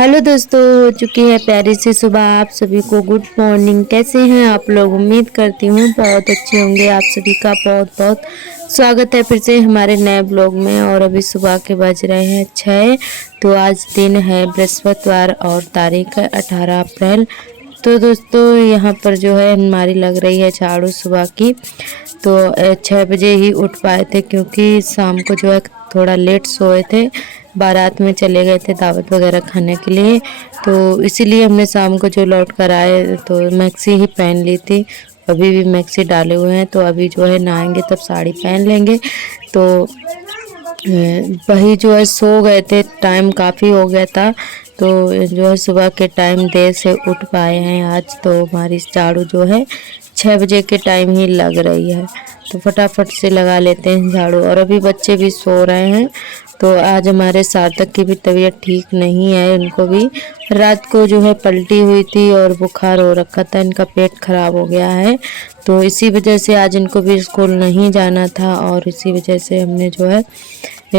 Hello दोस्तों, हो चुकी है प्यारी सी सुबह। आप सभी को गुड मॉर्निंग। कैसे हैं आप लोग? उम्मीद करती हूँ बहुत अच्छे होंगे। आप सभी का बहुत बहुत स्वागत है फिर से हमारे नए ब्लॉग में। और अभी सुबह के बज रहे हैं 6। तो आज दिन है बृहस्पतिवार और तारीख है 18 अप्रैल। तो दोस्तों यहाँ पर जो है हमारी लग रही है झाड़ू सुबह की। तो 6 बजे ही उठ पाए थे क्योंकि शाम को जो है थोड़ा लेट सोए थे। बारात में चले गए थे दावत वगैरह खाने के लिए। तो इसीलिए हमने शाम को जो लौट कर आए तो मैक्सी ही पहन ली थी। अभी भी मैक्सी डाले हुए हैं। तो अभी जो है नहाएंगे तब साड़ी पहन लेंगे। तो वही जो है सो गए थे, टाइम काफ़ी हो गया था। तो जो है सुबह के टाइम देर से उठ पाए हैं आज। तो हमारी झाड़ू जो है 6 बजे के टाइम ही लग रही है। तो फटाफट से लगा लेते हैं झाड़ू। और अभी बच्चे भी सो रहे हैं। तो आज हमारे सार्थक की भी तबीयत ठीक नहीं है। उनको भी रात को जो है पलटी हुई थी और बुखार हो रखा था। इनका पेट खराब हो गया है। तो इसी वजह से आज इनको भी स्कूल नहीं जाना था। और इसी वजह से हमने जो है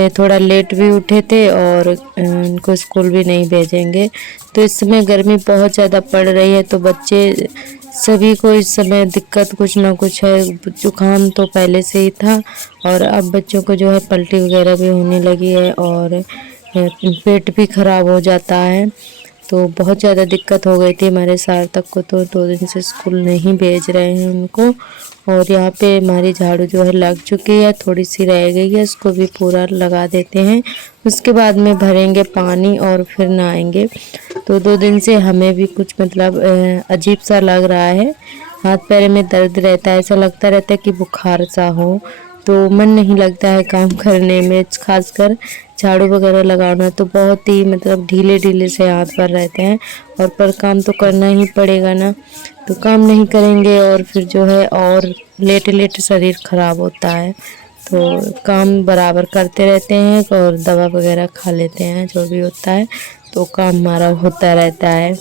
थोड़ा लेट भी उठे थे और इनको स्कूल भी नहीं भेजेंगे। तो इस समय गर्मी बहुत ज़्यादा पड़ रही है। तो बच्चे सभी को इस समय दिक्कत कुछ ना कुछ है। जुकाम तो पहले से ही था और अब बच्चों को जो है पलटी वगैरह भी होने लगी है और पेट भी खराब हो जाता है। तो बहुत ज़्यादा दिक्कत हो गई थी हमारे सार्थक को। तो 2 दिन से स्कूल नहीं भेज रहे हैं उनको। और यहाँ पे हमारी झाड़ू जो है लग चुकी है, थोड़ी सी रह गई है, उसको भी पूरा लगा देते हैं। उसके बाद में भरेंगे पानी और फिर नहाएंगे। तो 2 दिन से हमें भी कुछ मतलब अजीब सा लग रहा है। हाथ पैर में दर्द रहता है, ऐसा लगता रहता है कि बुखार सा हो। तो मन नहीं लगता है काम करने में, खासकर झाड़ू वगैरह लगाना। तो बहुत ही मतलब ढीले ढीले से हाथ पर रहते हैं। और पर काम तो करना ही पड़ेगा ना। तो काम नहीं करेंगे और फिर जो है और लेटे लेटे शरीर खराब होता है। तो काम बराबर करते रहते हैं और दवा वगैरह खा लेते हैं, जो भी होता है। तो काम हमारा होता रहता है।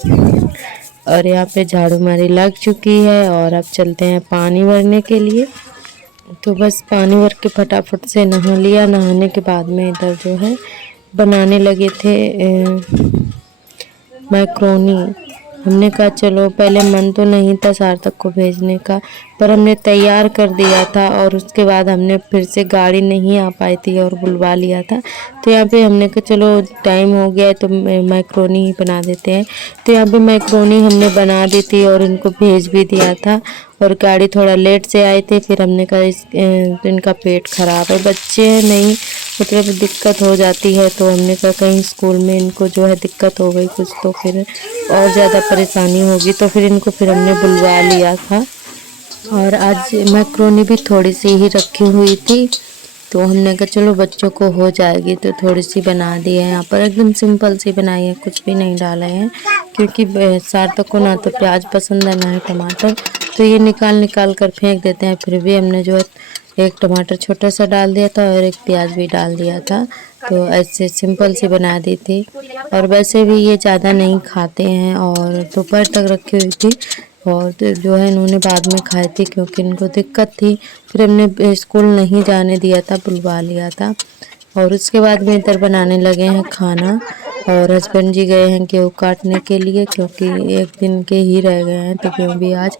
और यहाँ पे झाड़ू हमारी लग चुकी है और अब चलते हैं पानी भरने के लिए। तो बस पानी भर के फटाफट से नहा लिया। नहाने के बाद में इधर जो है बनाने लगे थे मैक्रोनी। हमने कहा चलो, पहले मन तो नहीं था सार्थक को भेजने का, पर हमने तैयार कर दिया था। और उसके बाद हमने फिर से गाड़ी नहीं आ पाई थी और बुलवा लिया था। तो यहाँ पे हमने कहा चलो टाइम हो गया है तो मैक्रोनी ही बना देते हैं। तो यहाँ पे मैक्रोनी हमने बना दी थी और इनको भेज भी दिया था। और गाड़ी थोड़ा लेट से आई थी। फिर हमने कहा इनका पेट खराब है, बच्चे हैं, नहीं मतलब दिक्कत हो जाती है। तो हमने कहा कहीं स्कूल में इनको जो है दिक्कत हो गई कुछ तो फिर और ज़्यादा परेशानी होगी। तो फिर इनको फिर हमने बुलवा लिया था। और आज मैक्रोनी भी थोड़ी सी ही रखी हुई थी। तो हमने कहा चलो बच्चों को हो जाएगी तो थोड़ी सी बना दी है। यहाँ पर एकदम सिंपल सी बनाई है, कुछ भी नहीं डाला है। क्योंकि सार्थक को ना तो प्याज पसंद है ना है टमाटर। तो ये निकाल निकाल कर फेंक देते हैं। फिर भी हमने जो है एक टमाटर छोटा सा डाल दिया था और एक प्याज भी डाल दिया था। तो ऐसे सिंपल सी बना दी थी। और वैसे भी ये ज़्यादा नहीं खाते हैं और दोपहर तक रखी हुई थी। और जो है इन्होंने बाद में खाई थी क्योंकि इनको दिक्कत थी। फिर हमने स्कूल नहीं जाने दिया था, बुलवा लिया था। और उसके बाद में इधर बनाने लगे हैं खाना। और हस्बैंड जी गए हैं गेहूँ काटने के लिए क्योंकि एक दिन के ही रह गए हैं। तो गेहूँ भी आज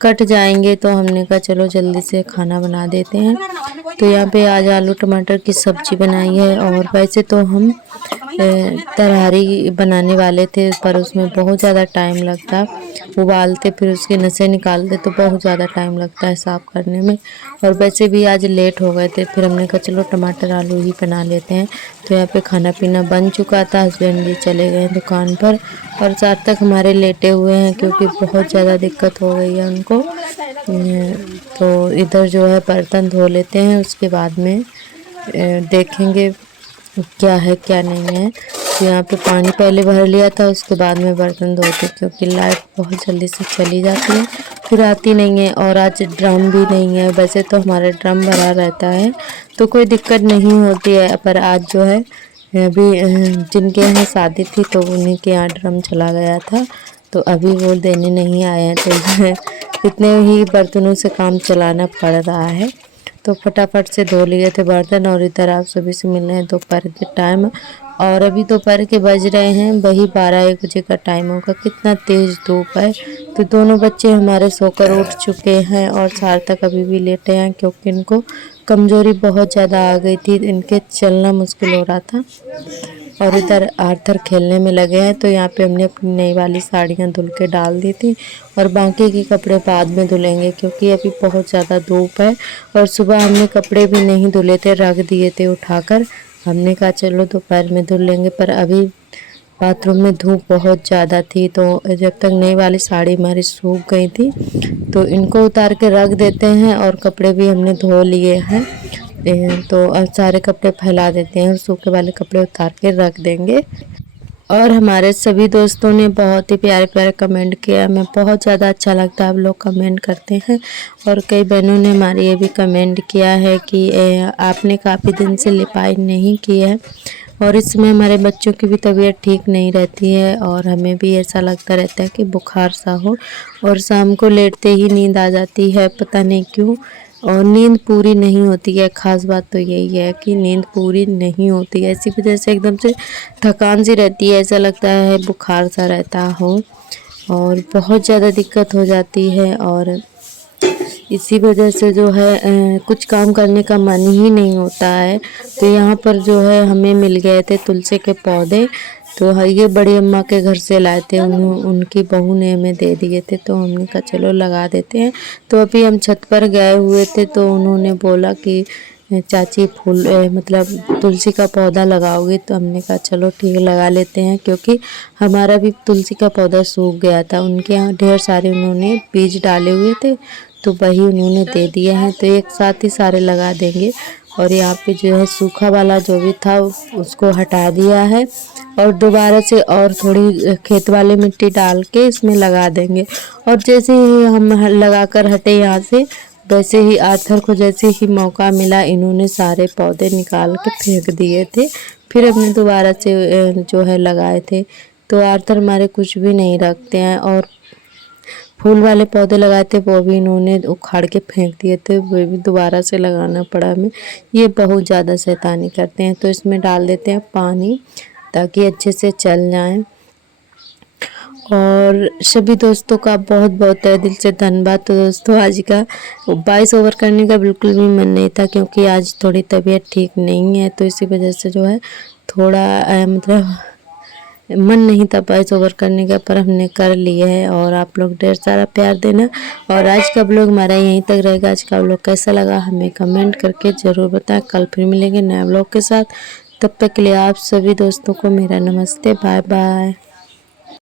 कट जाएंगे। तो हमने कहा चलो जल्दी से खाना बना देते हैं। तो यहाँ पे आज आलू टमाटर की सब्जी बनाई है। और वैसे तो हम तरारी बनाने वाले थे, पर उसमें बहुत ज़्यादा टाइम लगता, उबालते फिर उसकी नसें निकालते तो बहुत ज़्यादा टाइम लगता है साफ़ करने में। और वैसे भी आज लेट हो गए थे। फिर हमने कहा चलो टमाटर आलू ही बना लेते हैं। तो यहाँ पे खाना पीना बन चुका था। हस्बैंड जी चले गए दुकान पर और साथ तक हमारे लेटे हुए हैं क्योंकि बहुत ज़्यादा दिक्कत हो गई है उनको। तो इधर जो है बर्तन धो लेते हैं, उसके बाद में देखेंगे क्या है क्या नहीं है। तो यहाँ पे पानी पहले भर लिया था, उसके बाद में बर्तन धोते क्योंकि लाइट बहुत जल्दी से चली जाती है, फिर आती नहीं है। और आज ड्रम भी नहीं है। वैसे तो हमारा ड्रम भरा रहता है तो कोई दिक्कत नहीं होती है, पर आज जो है अभी जिनके यहाँ शादी थी तो उन्हीं के यहाँ ड्रम चला गया था। तो अभी वो देने नहीं आए हैं। तो इतने ही बर्तनों से काम चलाना पड़ रहा है। तो फटाफट से धो लिए थे बर्तन। और इधर आप सभी से मिलने हैं दोपहर के टाइम। और अभी दोपहर के बज रहे हैं वही 12-1 बजे का टाइम होगा। कितना तेज़ धूप है। तो दोनों बच्चे हमारे सोकर उठ चुके हैं और सार्थक अभी भी लेटे हैं क्योंकि इनको कमज़ोरी बहुत ज़्यादा आ गई थी, इनके चलना मुश्किल हो रहा था। और इधर आर्थर खेलने में लगे हैं। तो यहाँ पे हमने अपनी नई वाली साड़ियाँ धुल के डाल दी थी और बाकी के कपड़े बाद में धुलेंगे क्योंकि अभी बहुत ज़्यादा धूप है। और सुबह हमने कपड़े भी नहीं धुले थे, रख दिए थे उठाकर। हमने कहा चलो दोपहर में धुल लेंगे, पर अभी बाथरूम में धूप बहुत ज़्यादा थी। तो जब तक नई वाली साड़ी हमारी सूख गई थी तो इनको उतार के रख देते हैं और कपड़े भी हमने धो लिए हैं। तो अब सारे कपड़े फैला देते हैं और सूखे वाले कपड़े उतार के रख देंगे। और हमारे सभी दोस्तों ने बहुत ही प्यारे प्यारे कमेंट किया, हमें बहुत ज़्यादा अच्छा लगता है आप लोग कमेंट करते हैं। और कई बहनों ने हमारे ये भी कमेंट किया है कि आपने काफ़ी दिन से लिपाई नहीं की है। और इसमें हमारे बच्चों की भी तबीयत ठीक नहीं रहती है और हमें भी ऐसा लगता रहता है कि बुखार सा हो, और शाम को लेटते ही नींद आ जाती है, पता नहीं क्यों। और नींद पूरी नहीं होती है, ख़ास बात तो यही है कि नींद पूरी नहीं होती है। इसी वजह से एकदम से थकान सी रहती है, ऐसा लगता है बुखार सा रहता हो और बहुत ज़्यादा दिक्कत हो जाती है। और इसी वजह से जो है कुछ काम करने का मन ही नहीं होता है। तो यहाँ पर जो है हमें मिल गए थे तुलसी के पौधे। तो ये बड़ी अम्मा के घर से लाए थे, उनकी बहू ने हमें दे दिए थे। तो हमने कहा चलो लगा देते हैं। तो अभी हम छत पर गए हुए थे तो उन्होंने बोला कि चाची फूल मतलब तुलसी का पौधा लगाओगे। तो हमने कहा चलो ठीक है लगा लेते हैं, क्योंकि हमारा भी तुलसी का पौधा सूख गया था। उनके यहाँ ढेर सारे उन्होंने बीज डाले हुए थे तो वही उन्होंने दे दिए हैं। तो एक साथ ही सारे लगा देंगे। और यहाँ पे जो है सूखा वाला जो भी था उसको हटा दिया है और दोबारा से और थोड़ी खेत वाले मिट्टी डाल के इसमें लगा देंगे। और जैसे ही हम लगा कर हटे यहाँ से, वैसे ही आर्थर को जैसे ही मौका मिला इन्होंने सारे पौधे निकाल के फेंक दिए थे। फिर हमने दोबारा से जो है लगाए थे। तो आर्थर हमारे कुछ भी नहीं रखते हैं। और फूल वाले पौधे लगाए थे वो भी इन्होंने उखाड़ के फेंक दिए थे, वो भी दोबारा से लगाना पड़ा हमें। ये बहुत ज़्यादा शैतानी करते हैं। तो इसमें डाल देते हैं पानी ताकि अच्छे से चल जाएं। और सभी दोस्तों का बहुत बहुत तहे दिल से धन्यवाद। तो दोस्तों आज का वॉइस ओवर करने का बिल्कुल भी मन नहीं था, क्योंकि आज थोड़ी तबीयत ठीक नहीं है। तो इसी वजह से जो है थोड़ा मतलब मन नहीं था वॉइस ओवर करने का, पर हमने कर लिया है। और आप लोग ढेर सारा प्यार देना। और आज का व्लॉग हमारा यहीं तक रहेगा। आज का व्लॉग कैसा लगा हमें कमेंट करके ज़रूर बताएं। कल फिर मिलेंगे नए व्लॉग के साथ। तब तक के लिए आप सभी दोस्तों को मेरा नमस्ते, बाय बाय।